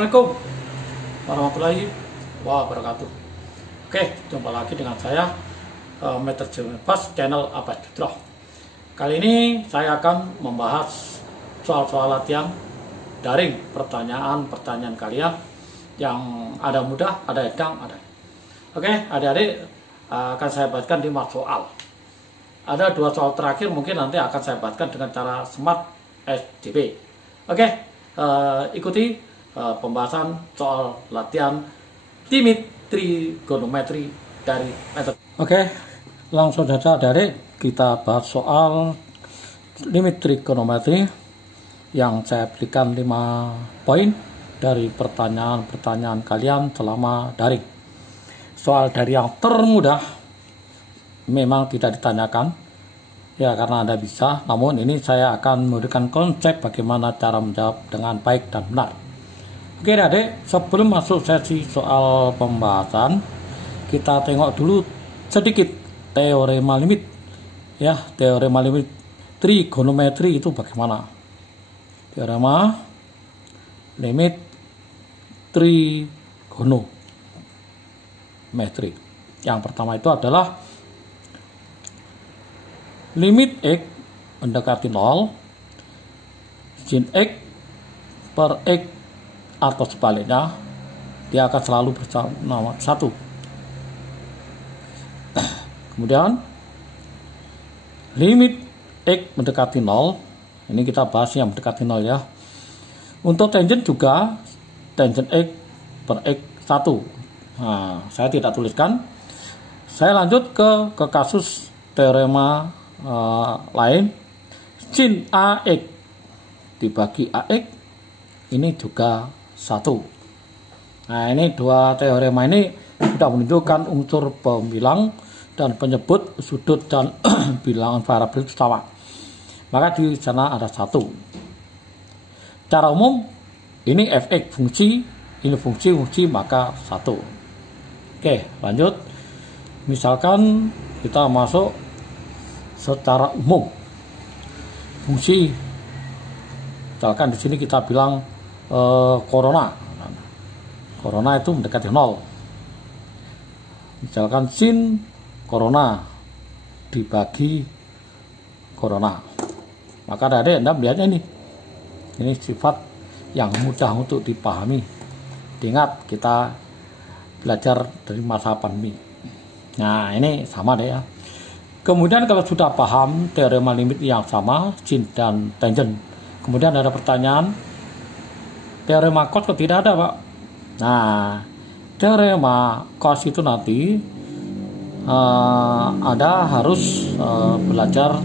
Assalamualaikum warahmatullahi wabarakatuh. Oke, jumpa lagi dengan saya Meter Pas channel Abad Fitrah. Kali ini saya akan membahas soal-soal latihan daring, pertanyaan-pertanyaan kalian yang ada mudah, ada edang, ada. Oke, adik-adik akan saya bacakan 5 soal. Ada 2 soal terakhir mungkin nanti akan saya bacakan dengan cara smart SJP. Oke, ikuti pembahasan soal latihan limit trigonometri dari meter. Oke, langsung saja dari kita bahas soal limit trigonometri yang saya berikan 5 poin dari pertanyaan-pertanyaan kalian selama daring. Soal dari yang termudah memang tidak ditanyakan ya karena Anda bisa, namun ini saya akan memberikan konsep bagaimana cara menjawab dengan baik dan benar. Oke adik, sebelum masuk sesi soal pembahasan, kita tengok dulu sedikit teorema limit. Ya, teorema limit trigonometri itu bagaimana? Teorema limit trigonometri. Yang pertama itu adalah limit X mendekati 0, sin X per X atau sebaliknya, dia akan selalu bersama 1. Kemudian limit X mendekati 0, ini kita bahas yang mendekati 0 ya. Untuk tangent juga tangent X per X 1. Nah, saya tidak tuliskan. Saya lanjut ke kasus teorema lain. Sin AX dibagi AX ini juga 1. Nah, ini 2 teorema ini sudah menunjukkan unsur pembilang dan penyebut sudut dan bilangan variabel itu sama. Maka di sana ada 1. Cara umum ini fx fungsi, ini fungsi maka 1. Oke, lanjut. Misalkan kita masuk secara umum fungsi. Misalkan di sini kita bilang corona itu mendekati 0. Misalkan sin corona dibagi corona, maka dari Anda melihatnya ini sifat yang mudah untuk dipahami. Ingat kita belajar dari masa pandemi. Nah, ini sama deh ya. Kemudian kalau sudah paham teorema limit yang sama, sin dan tangent, kemudian ada pertanyaan, teorema cos kok tidak ada, Pak? Nah, teorema cos itu nanti Anda harus belajar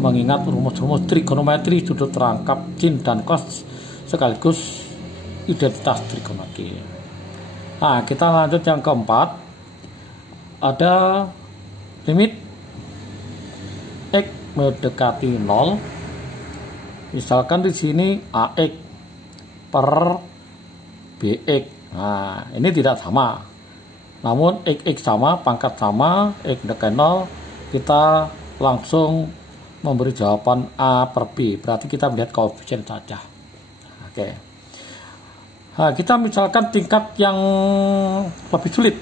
mengingat rumus-rumus trigonometri, sudut rangkap sin dan cos sekaligus identitas trigonometri. Nah, kita lanjut yang keempat. Ada limit X mendekati 0. Misalkan di sini AX per BX. Nah, ini tidak sama. Namun XX sama, pangkat sama, X mendekati 0, kita langsung memberi jawaban A per B. Berarti kita melihat koefisien saja. Oke. Nah, kita misalkan tingkat yang lebih sulit.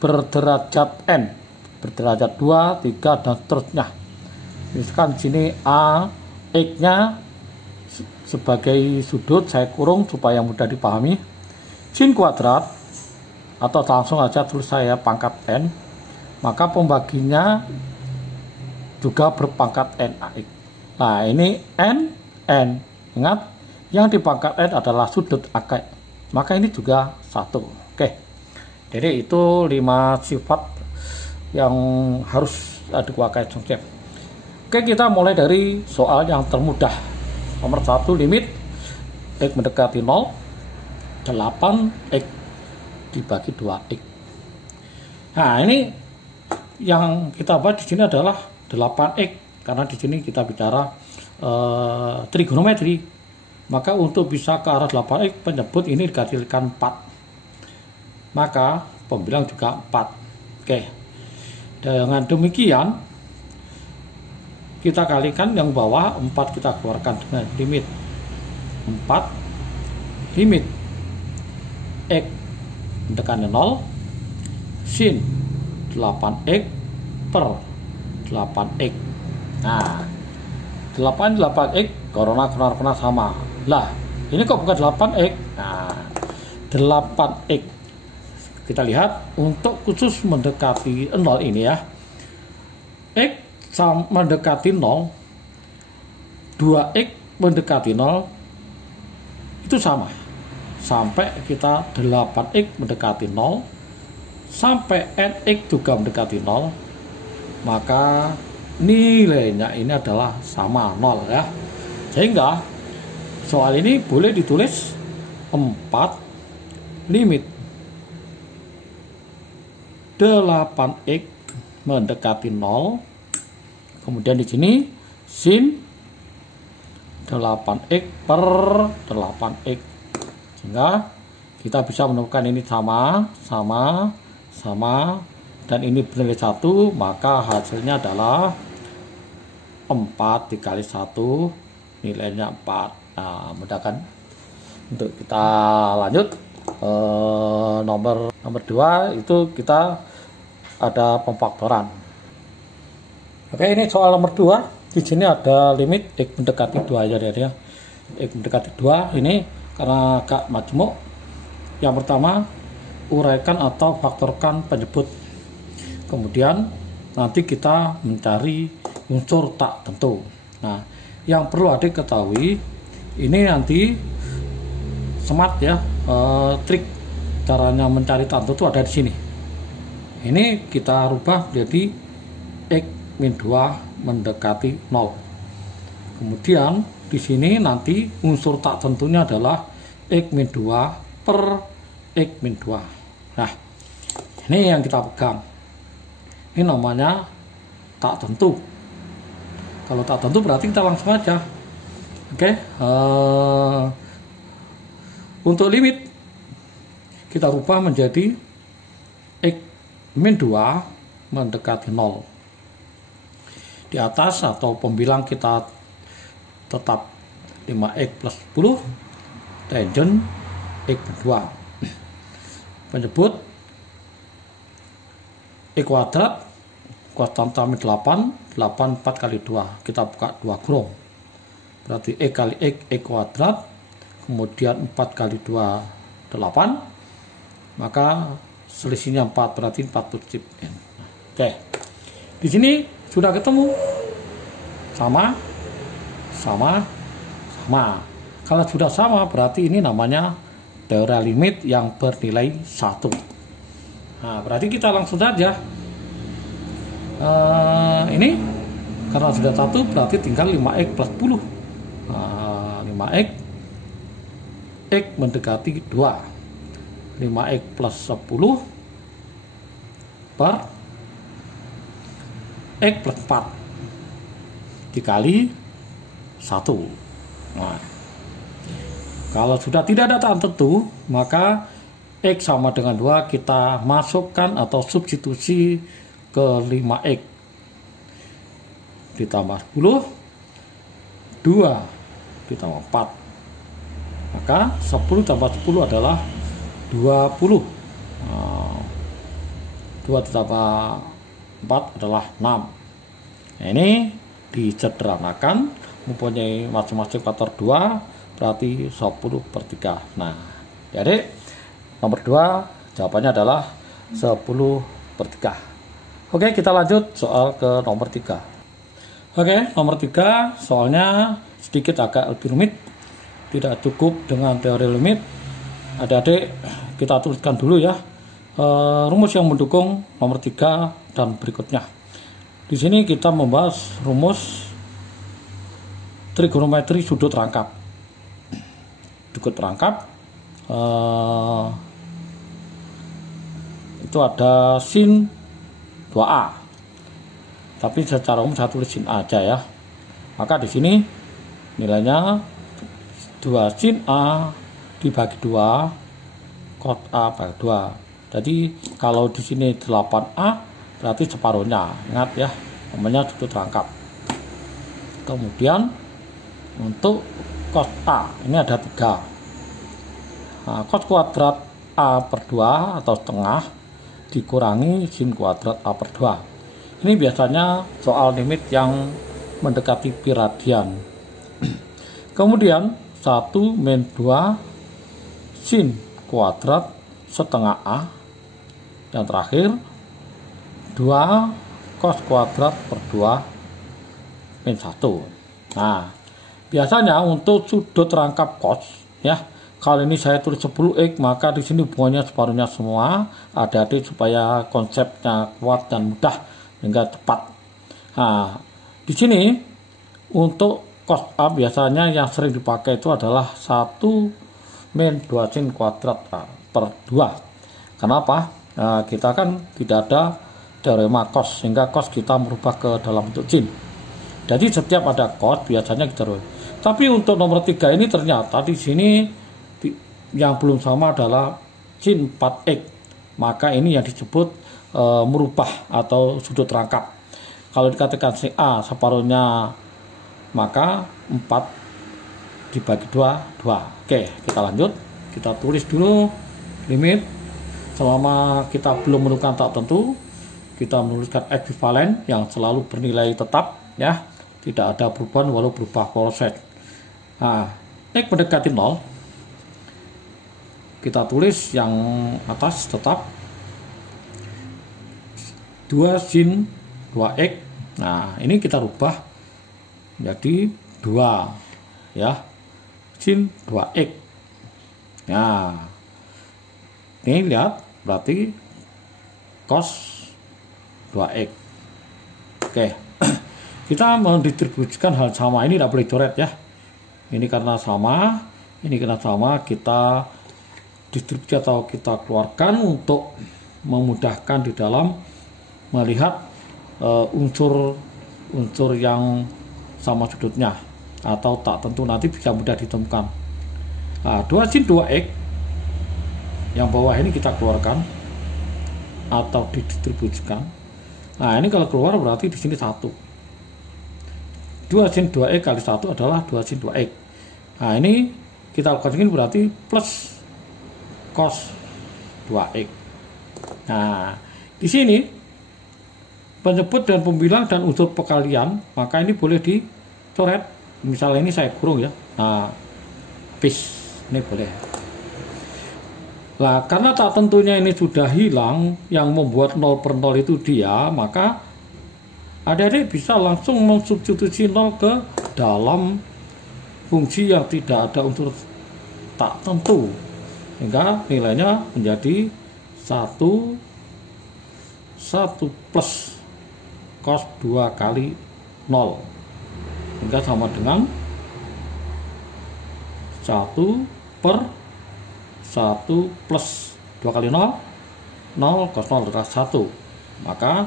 Berderajat N, berderajat 2, 3, dan seterusnya. Misalkan di sini A, X-nya sebagai sudut saya kurung supaya mudah dipahami. Sin kuadrat atau langsung aja tulis saya pangkat N, maka pembaginya juga berpangkat NAX. Nah, ini N. Ingat, yang di pangkat N adalah sudut AX, maka ini juga 1. Oke, jadi itu 5 sifat yang harus dikuasai konsep. Oke, kita mulai dari soal yang termudah. Nomor 1, limit X mendekati 0, 8X dibagi 2X. Nah, ini yang kita bahas di sini adalah 8X karena di sini kita bicara trigonometri. Maka untuk bisa ke arah 8X, penyebut ini digantikan 4. Maka pembilang juga 4. Oke. Dengan demikian kita kalikan yang bawah 4, kita keluarkan dengan limit 4 limit X mendekati 0 sin 8X per 8X. Nah, 8X karena sama. Lah, ini kok bukan 8X? Nah, 8X. Kita lihat untuk khusus mendekati 0 ini ya. X mendekati 0, 2X mendekati 0 itu sama. Sampai kita 8X mendekati 0 sampai NX juga mendekati 0, maka nilainya ini adalah sama 0 ya. Sehingga soal ini boleh ditulis 4 limit 8X mendekati 0, kemudian di sini sin 8X per 8X, sehingga kita bisa menemukan ini sama, dan ini bernilai 1, maka hasilnya adalah 4 dikali 1, nilainya 4. Nah, mudah kan? Untuk kita lanjut, nomor 2 itu kita ada pemfaktoran. Oke, ini soal nomor 2. Di sini ada limit X mendekati 2 aja ya. X mendekati 2 ini karena agak majmuk. Yang pertama, uraikan atau faktorkan penyebut. Kemudian nanti kita mencari unsur tak tentu. Nah, yang perlu adik ketahui, ini nanti smart ya, trik caranya mencari tak tentu ada di sini. Ini kita rubah jadi X min 2 mendekati 0. Kemudian di sini nanti unsur tak tentunya adalah X min 2 per X min 2. Nah, ini yang kita pegang. Ini namanya tak tentu. Kalau tak tentu berarti kita langsung aja. Oke, untuk limit kita rubah menjadi X min 2 mendekati 0. Di atas atau pembilang kita tetap 5X plus 10, tangent X min 2. Penyebut X kuadrat, konstanta min 8, 4 kali 2. Kita buka 2 kurung. Berarti X kali X kuadrat, kemudian 4 kali 2, 8. Maka selisihnya 4, berarti 4 positif. Oke. Di sini sudah ketemu. Sama. Kalau sudah sama, berarti ini namanya teori limit yang bernilai 1. Nah, berarti kita langsung saja. Ini karena sudah 1, berarti tinggal 5X plus 10. 5X X mendekati 2. 5X plus 10 per X plus 4 dikali 1. Nah, kalau sudah tidak ada tak tentu, maka X sama dengan 2 kita masukkan atau substitusi ke 5X ditambah 10, 2 ditambah 4, maka 10 tambah 10 adalah 20. 2 ditambah 4 adalah 6. Nah, ini disederhanakan mempunyai masing-masing faktor 2, berarti 10 per 3. Nah, jadi nomor 2 jawabannya adalah 10 per 3. Oke, kita lanjut soal ke nomor 3. Oke, nomor 3 soalnya sedikit agak lebih rumit. Tidak cukup dengan teori limit. Adik-adik, kita tuliskan dulu ya rumus yang mendukung nomor 3 dan berikutnya. Di sini kita membahas rumus trigonometri sudut rangkap. Sudut rangkap itu ada sin 2A. Tapi secara umum saya tulis sin A aja ya. Maka di sini nilainya 2 sin A dibagi 2 cos A bagi 2. Jadi kalau di sini 8A berarti separuhnya. Ingat ya, namanya sudut rangkap. Kemudian untuk cos A ini ada 3. Nah, cos kuadrat A per 2 atau setengah dikurangi sin kuadrat A per 2. Ini biasanya soal limit yang mendekati pi radian. Kemudian 1 min 2 sin kuadrat setengah A. Yang terakhir 2 cos kuadrat per 2 min 1. Nah, biasanya untuk sudut rangkap cos ya, kalau ini saya tulis 10x, maka di sini hubungannya separuhnya semua. Adik-adik supaya konsepnya kuat dan mudah hingga cepat. Nah, di sini untuk cos A biasanya yang sering dipakai itu adalah 1 min 2 sin kuadrat A per 2. Kenapa? Nah, kita kan tidak ada teorema cos, sehingga cos kita merubah ke dalam bentuk sin. Jadi setiap ada cos biasanya kita rubah. Tapi untuk nomor 3 ini ternyata di sini yang belum sama adalah sin 4x. Maka ini yang disebut merubah atau sudut rangkap. Kalau dikatakan sin A separuhnya, maka 4 dibagi 2, 2. Oke, kita lanjut. Kita tulis dulu limit. Selama kita belum menemukan tak tentu, kita menuliskan ekuivalen yang selalu bernilai tetap ya. Tidak ada perubahan walau berubah proses. Nah, X mendekati 0. Kita tulis yang atas tetap 2 sin 2x. Nah, ini kita rubah jadi 2 ya, sin 2x. Nah, ini lihat berarti cos 2x. Oke. Kita mendistribusikan hal sama, ini tidak boleh coret ya. Ini karena sama, ini karena sama, kita distribusi atau kita keluarkan untuk memudahkan di dalam melihat unsur yang sama sudutnya atau tak tentu nanti bisa mudah ditemukan. Nah, 2 sin 2x yang bawah ini kita keluarkan atau didistribusikan. Nah, ini kalau keluar berarti di sini 1. 2 sin 2x kali 1 adalah 2 sin 2x. Nah, ini kita lakukan ini berarti plus cos 2x. Nah, di sini penyebut dan pembilang dan unsur perkalian, maka ini boleh dicoret. Misalnya ini saya kurung ya. Nah, habis ini boleh. Nah, karena tak tentunya ini sudah hilang, yang membuat 0 per 0 itu dia, maka adik-adik bisa langsung mensubstitusi 0 ke dalam fungsi yang tidak ada unsur tak tentu, sehingga nilainya menjadi 1 plus cos 2 kali 0, sehingga sama dengan 1 per 1 plus 2 kali 0, 0 cos 0 adalah 1. Maka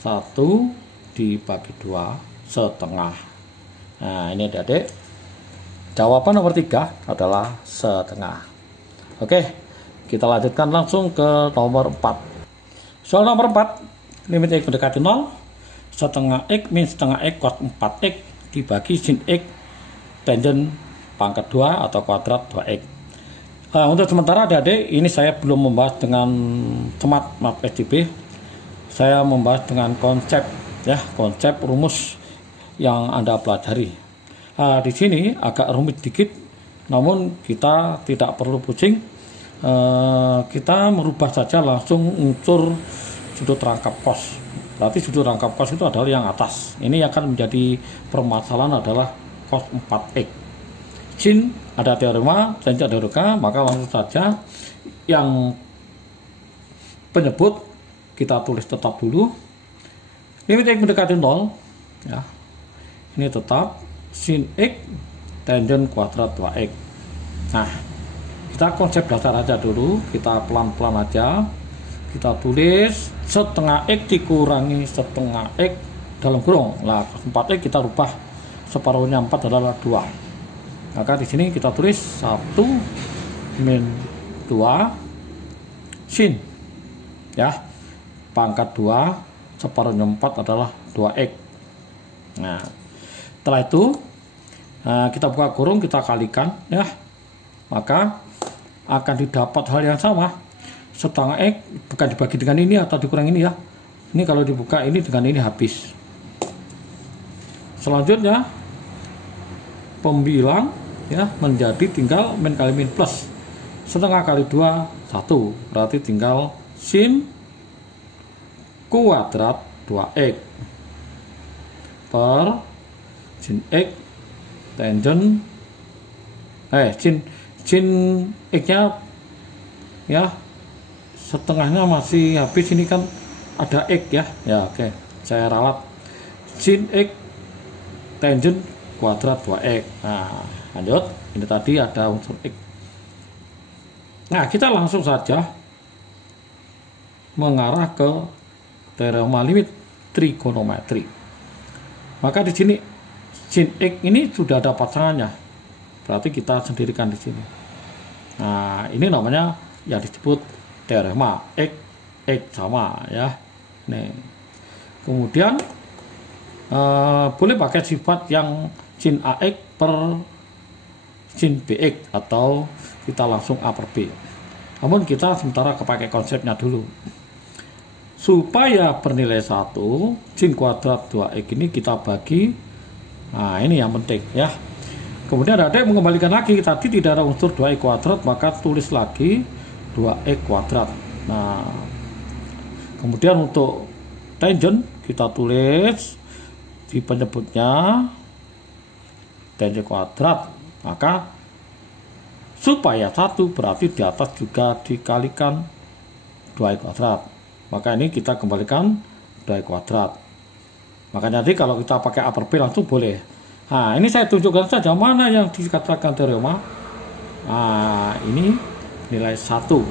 1 dibagi 2 setengah. Nah, ini adik-adik, jawaban nomor 3 adalah setengah. Oke, kita lanjutkan langsung ke nomor 4. Soal nomor 4, limit X mendekati 0, setengah X min setengah X cos 4x dibagi sin X tangent pangkat 2 atau kuadrat 2x. Nah, untuk sementara adik-adik, ini saya belum membahas dengan cemat SJB. Saya membahas dengan konsep ya, konsep rumus yang Anda pelajari. Nah, di sini agak rumit dikit, namun kita tidak perlu pusing. Kita merubah saja langsung unsur sudut rangkap cos. Berarti sudut rangkap cos itu adalah yang atas. Ini yang akan menjadi permasalahan adalah cos 4x. Sin ada teorema, tangent ada teorema, maka langsung saja yang penyebut kita tulis tetap dulu. Limit X mendekati 0 ya. Ini tetap sin X tangent kuadrat 2x. Nah, kita konsep dasar aja dulu, kita pelan-pelan aja. Kita tulis setengah X dikurangi setengah X dalam kurung. Nah, 4x kita rubah separuhnya 4 adalah 2. Maka di sini kita tulis 1 min 2 sin ya, pangkat 2 separuhnya 4 adalah 2x. Nah, setelah itu kita buka kurung, kita kalikan ya. Maka akan didapat hal yang sama. Setengah X bukan dibagi dengan ini atau dikurang ini ya. Ini kalau dibuka ini dengan ini habis. Selanjutnya pembilang ya menjadi tinggal min kali min plus. Setengah kali 2 1, berarti tinggal sin kuadrat 2x per sin x tangent sin x nya ya setengahnya masih habis, ini kan ada x ya. Oke, saya ralat sin x tangent kuadrat 2x. Nah, lanjut, ini tadi ada unsur x. Nah, kita langsung saja mengarah ke teorema limit trigonometri. Maka di sini sin x ini sudah ada pasangannya, berarti kita sendirikan di sini. Nah, ini namanya yang disebut teorema x sama ya. Nih. Kemudian boleh pakai sifat yang sin ax per sin bx atau kita langsung a per b. Namun kita sementara kepakai konsepnya dulu. Supaya bernilai 1, sin kuadrat 2x ini kita bagi. Nah, ini yang penting ya. Kemudian adik mengembalikan lagi, tadi tidak ada unsur 2x kuadrat, maka tulis lagi 2x kuadrat. Nah, kemudian untuk tangent kita tulis di penyebutnya tangent kuadrat. Maka supaya 1 berarti di atas juga dikalikan 2x kuadrat. Maka ini kita kembalikan 2x kuadrat. Maka nanti kalau kita pakai a per b langsung boleh. Nah, ini saya tunjukkan saja mana yang dikatakan teorema. Nah, ini nilai 1.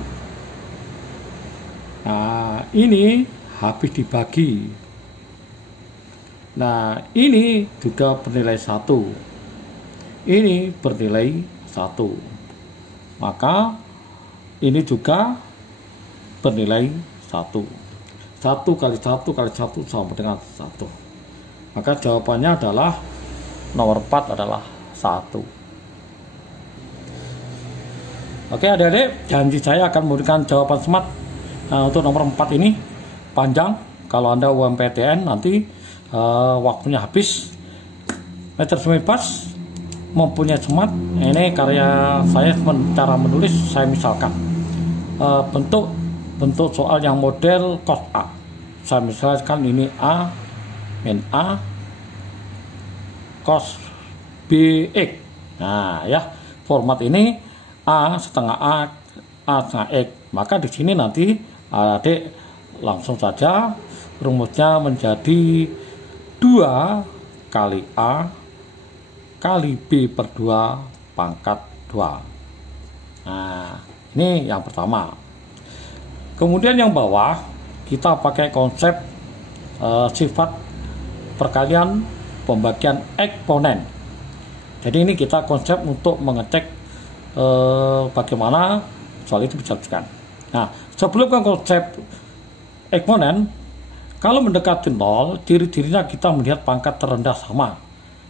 Nah, ini habis dibagi. Nah, ini juga bernilai 1. Ini bernilai 1. Maka ini juga bernilai 1. 1 kali 1 kali 1 sama dengan 1. Maka jawabannya adalah nomor 4 adalah 1. Oke adik-adik, janji saya akan memberikan jawaban smart. Nah, untuk nomor 4 ini panjang. Kalau Anda UMPTN nanti waktunya habis. Meter bebas mempunyai smart. Ini karya saya, cara menulis saya misalkan bentuk soal yang model cos A. Saya misalkan ini A min A cos BX. Nah ya, format ini A setengah A setengah X. Maka di sini nanti adik langsung saja rumusnya menjadi 2 kali A kali B per 2 pangkat 2. Nah, ini yang pertama. Kemudian yang bawah kita pakai konsep sifat perkalian pembagian eksponen. Jadi ini kita konsep untuk mengecek bagaimana soal itu bisa dijelaskan. Nah, sebelum ke konsep eksponen, kalau mendekati 0, ciri-cirinya kita melihat pangkat terendah sama.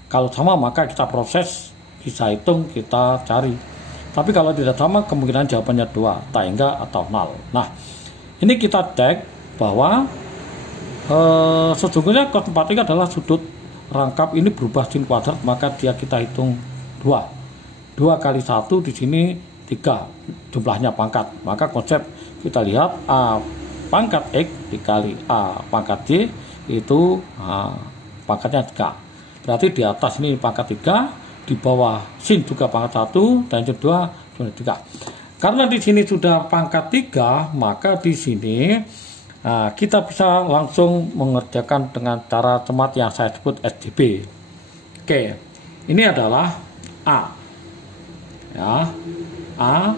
Kalau sama maka kita proses, bisa hitung, kita cari. Tapi kalau tidak sama kemungkinan jawabannya 2, tak enggak atau 0. Nah, ini kita cek bahwa sesungguhnya cos 4x adalah sudut rangkap ini berubah sin kuadrat, maka dia kita hitung 2. 2 kali 1 di sini 3 jumlahnya pangkat. Maka konsep kita lihat A pangkat X dikali A pangkat Y itu pangkatnya 3. Berarti di atas ini pangkat 3, di bawah sin juga pangkat 1, dan 2 jumlah 3. Karena di sini sudah pangkat 3, maka di sini kita bisa langsung mengerjakan dengan cara cermat yang saya sebut SJB. Oke, ini adalah A. Ya, A.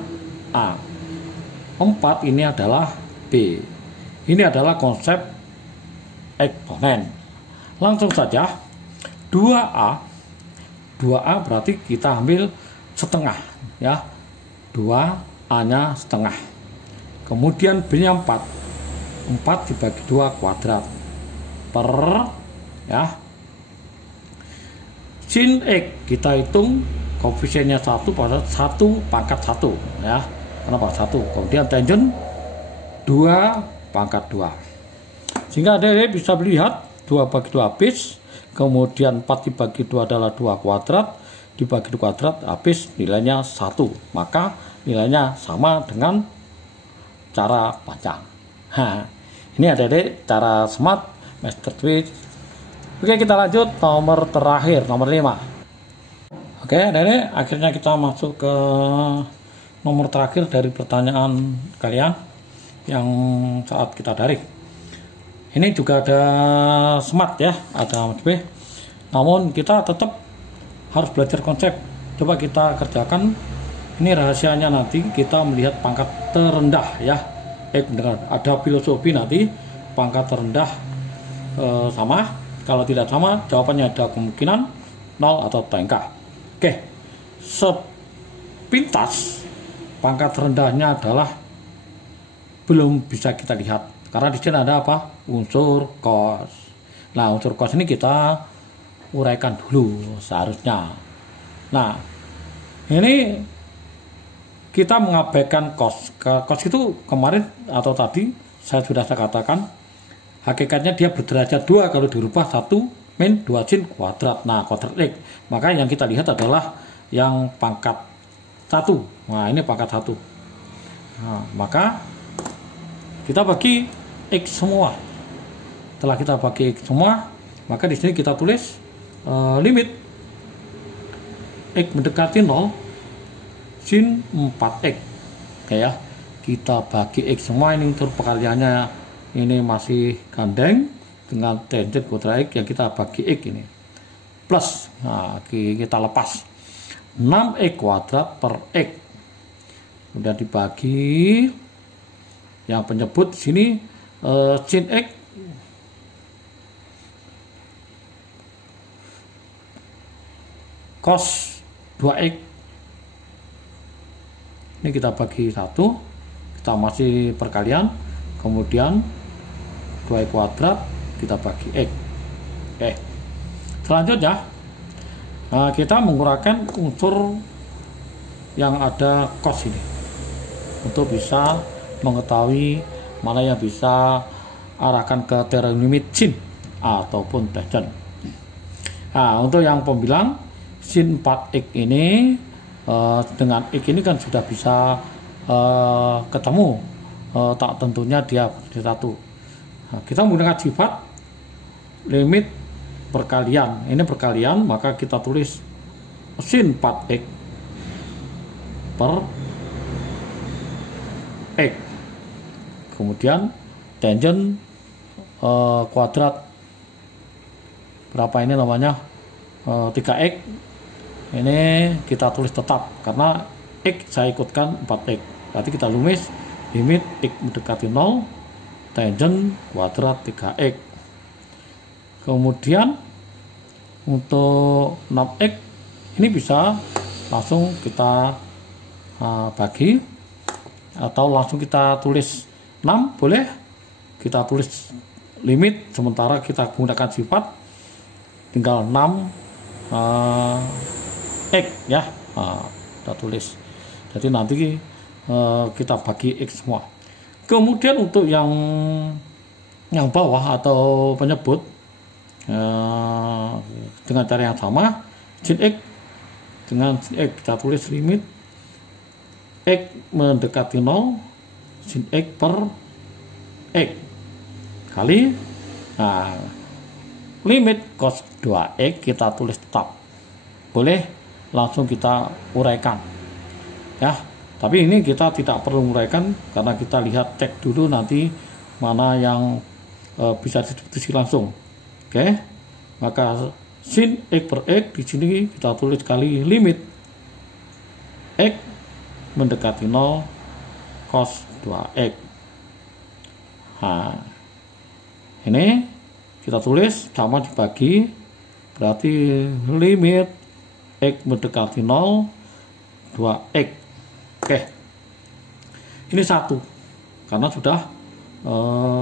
4 ini adalah B. Ini adalah konsep eksponen. Langsung saja 2A berarti kita ambil setengah ya. 2A nya setengah. Kemudian B nya 4 dibagi 2 kuadrat per ya sin X kita hitung koefisiennya 1 pada 1 pangkat 1 ya. Kenapa? 1. Kemudian tangent 2 pangkat 2. Sehingga adik-adik bisa melihat 2 bagi 2 habis. Kemudian 4 dibagi 2 adalah 2 kuadrat. Dibagi 2 kuadrat habis nilainya 1. Maka nilainya sama dengan cara panjang. Ini adik-adik cara smart master twist. Oke, kita lanjut nomor terakhir, nomor 5. Oke adik-adik, akhirnya kita masuk ke nomor terakhir dari pertanyaan kalian yang saat kita daring. Ini juga ada smart ya, ada B. Namun kita tetap harus belajar konsep. Coba kita kerjakan. Ini rahasianya nanti kita melihat pangkat terendah ya. Ada filosofi nanti pangkat terendah sama. Kalau tidak sama, jawabannya ada kemungkinan 0 atau tengkah. Oke, sepintas pangkat rendahnya adalah belum bisa kita lihat karena di sini ada apa? Unsur cos. Nah, unsur cos ini kita uraikan dulu seharusnya. Nah, ini kita mengabaikan cos. Cos itu kemarin atau tadi saya sudah katakan hakikatnya dia berderajat 2 kalau dirubah 1 min 2 sin kuadrat. Nah, kuadrat X. Maka yang kita lihat adalah yang pangkat 1. Nah, ini pangkat 1. Nah, maka kita bagi X semua. Setelah kita bagi X semua, maka di sini kita tulis limit X mendekati 0 sin 4X. Oke ya, kita bagi X semua. Ini unsur perkaliannya ini masih gandeng dengan tangent kuadrat X yang kita bagi X ini plus. Nah, kita lepas 6X kuadrat per X, kemudian dibagi yang penyebut sini sin X cos 2X. Ini kita bagi 1, kita masih perkalian, kemudian 2X kuadrat kita bagi X. Oke, selanjutnya kita menggunakan unsur yang ada cos ini untuk bisa mengetahui mana yang bisa arahkan ke teorem limit sin ataupun tangent. Nah, untuk yang pembilang sin 4X ini dengan X ini kan sudah bisa ketemu tak tentunya dia di 1. Nah, kita menggunakan sifat limit perkalian. Ini perkalian, maka kita tulis sin 4X per X. Kemudian tangent kuadrat berapa ini namanya 3X. Ini kita tulis tetap karena X saya ikutkan 4X. Berarti kita lumis limit X mendekati 0 tangent kuadrat 3X. Kemudian untuk 6X ini bisa langsung kita bagi atau langsung kita tulis 6 boleh. Kita tulis limit sementara kita gunakan sifat tinggal 6 X ya. Kita tulis. Jadi nanti kita bagi X semua. Kemudian untuk yang bawah atau penyebut dengan cara yang sama, sin X dengan sin X kita tulis limit X mendekati 0 sin X per X kali limit cos 2X kita tulis tetap. Boleh langsung kita uraikan ya, tapi ini kita tidak perlu uraikan karena kita lihat cek dulu nanti mana yang bisa disubstitusi langsung. Oke, maka sin X per X di sini kita tulis kali limit X mendekati 0 cos 2X. Nah, ini kita tulis sama dibagi, berarti limit X mendekati 0 2X. Oke, ini 1 karena sudah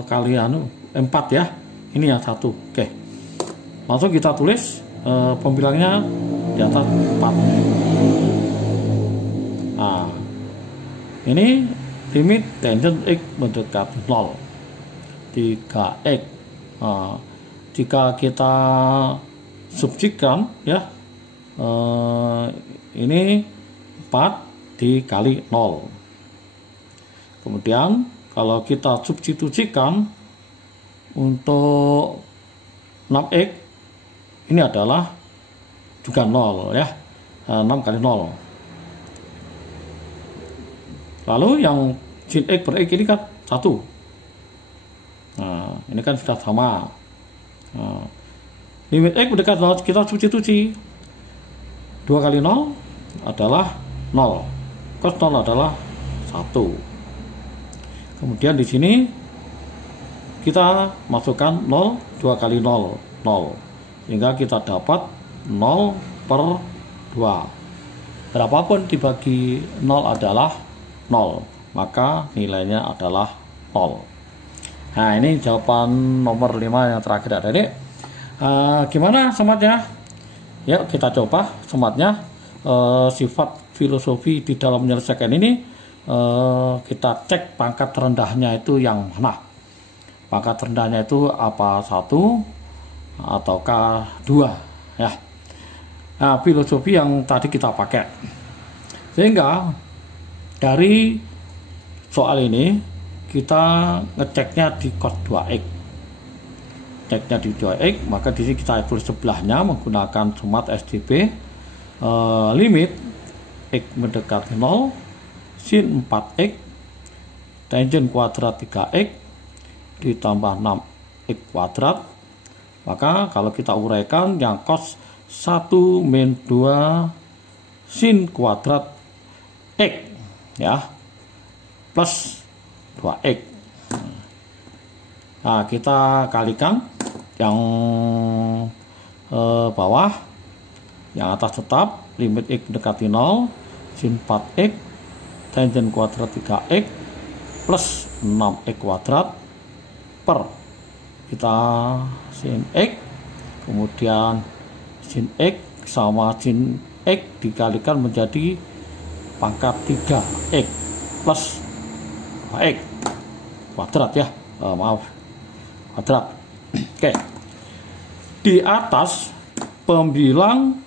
kali 4 ya, ini yang 1. Oke, langsung kita tulis pembilangnya di atas 4. Nah, Ini limit tangent X mendekati 0 3x. Jika kita substitusikan ya, ini 4 dikali 0. Kemudian kalau kita substitusikan untuk 6x, ini adalah juga 0 ya, 6 kali 0. Lalu yang sin x per x ini kan 1. Nah, ini kan sudah sama. Nah, limit x mendekat 0 kita substitusi. 2 kali 0 adalah 0. Cos 0 adalah 1. Kemudian di sini kita masukkan 0, 2 kali 0, 0. Sehingga kita dapat 0 per 2. Berapapun dibagi 0 adalah 0. Maka nilainya adalah 0. Nah, ini jawaban nomor 5 yang terakhir adik-adik. Gimana sematnya? Yuk kita coba sematnya. Sifat filosofi di dalam menyelesaikan ini, kita cek pangkat rendahnya itu yang mana. Pangkat rendahnya itu apa 1 ataukah 2 ya. Nah, filosofi yang tadi kita pakai. Sehingga dari soal ini kita ngeceknya di cos 2x. Ceknya di 2x, maka di sini kita tulis sebelahnya menggunakan semat SDB. Limit x mendekati 0 sin 4x tangent kuadrat 3x ditambah 6x kuadrat. Maka kalau kita uraikan yang cos 1 min 2 sin kuadrat x ya plus 2x. Nah, kita kalikan yang bawah, yang atas tetap limit x mendekati 0 sin 4x tangent kuadrat 3x plus 6x kuadrat per kita sin x, kemudian sin x sama sin x dikalikan menjadi pangkat 3x plus 2x kuadrat ya, maaf kuadrat. Oke, di atas pembilang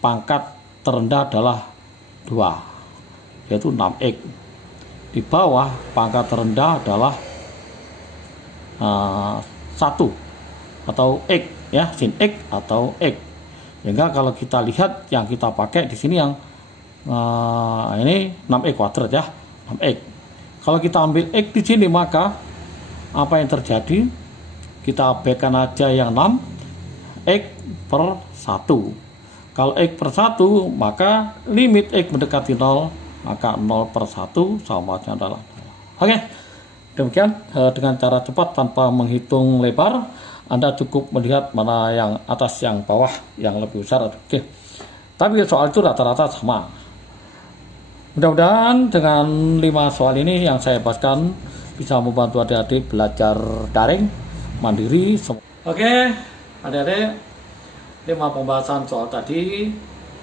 pangkat terendah adalah 2, yaitu 6x. Di bawah pangkat terendah adalah 1 atau x ya, sin x atau x. Sehingga kalau kita lihat yang kita pakai di sini yang ini 6x kuadrat ya, 6x. Kalau kita ambil x di sini, maka apa yang terjadi? Kita abaikan aja yang 6 x per 1. Kalau x per 1, maka limit x mendekati 0, maka 0 per 1 sama adalah 0. Oke, demikian dengan cara cepat tanpa menghitung lebar, Anda cukup melihat mana yang atas, yang bawah, yang lebih besar. Oke, tapi soal itu rata-rata sama. Mudah-mudahan dengan 5 soal ini yang saya bahaskan bisa membantu adik-adik belajar daring, mandiri. Oke, adik-adik, 5 pembahasan soal tadi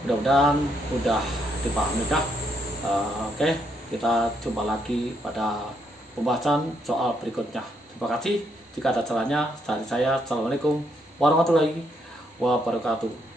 mudah-mudahan sudah dipahami kah? Oke, kita jumpa lagi pada pembahasan soal berikutnya. Terima kasih. Jika ada salahnya, dari saya, Assalamualaikum warahmatullahi wabarakatuh.